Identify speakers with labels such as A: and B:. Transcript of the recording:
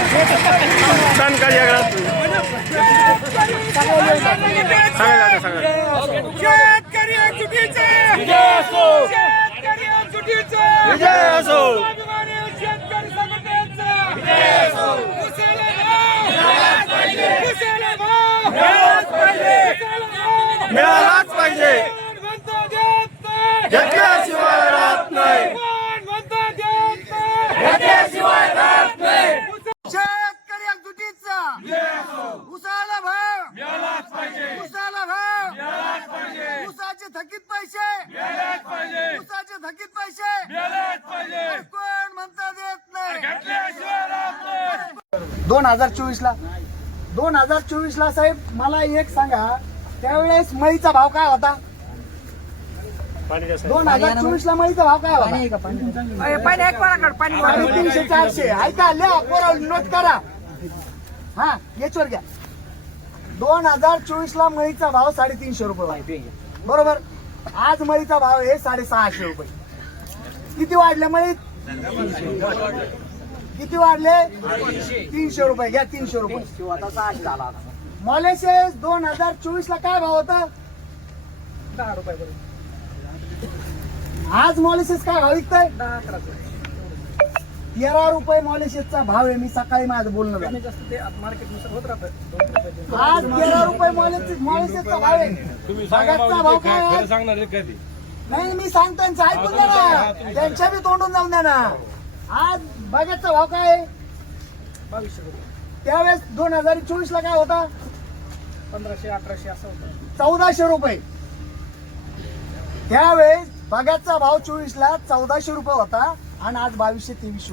A: सण काय
B: एकजुटीचे शेतकरी एकजुटीचे
A: विजय असो.
B: स्वाभिमानी शेतकरी संघटनेचा उसाला भाव उसाला भाव उसाला भाव
A: मिळालाच पाहिजे
B: कोण म्हणतो देत नाही
A: घेतल्याशिवाय राहत नाही
B: कोण म्हणतो देत नाही
A: घेतल्याशिवाय राहत नाही
B: शेतकरी एकजुटीचा उसाला भाव उसाला भाव उसाचे थकीत पैसे. उसाचे थकीत पैसे. कोण म्हणता देत नाही. दोन हजार चोवीस ला दोन हजार चोवीस ला साहेब मला एक सांगा. त्यावेळेस मळीचा भाव काय होता? दोन हजार चोवीस ला मळीचा भाव काय होता? साडेतीनशे चारशे. ऐका लिहा नोट करा. हा याच्यावर घ्या. दोन हजार चोवीस ला मळीचा भाव साडेतीनशे रुपये बरोबर? आज मळीचा भाव आहे साडेसहाशे रुपये. किती वाढले मळीत? किती वाढले? तीनशे रुपये. घ्या तीनशे रुपये. मॉलेसेस दोन हजार चोवीस ला काय भाव होता? दहा रुपये आज मॉलिसेस काय भाव विकताय? तेरा रुपये मॉलिसेसचा भाव आहे. मी सकाळी माझं बोलणं झालं. आज तेरा रुपये मॉलिसेस भाव आहे. बागाचा भाव काय आहे?
C: सांगणार कधी
B: नाही मी सांगतो ऐकून द्या ना. त्यांच्या बी तोंडून जाऊन द्या ना. आज बागाचा भाव काय आहे? त्यावेळेस दोन हजार चोवीस ला काय होता?
D: पंधराशे अठराशे असं होतं.
B: चौदाशे रुपये. त्यावेळेस बागाचा भाव चोवीस ला चौदाशे रुपये होता आणि आज बावीसशे तेवीसशे रुपये.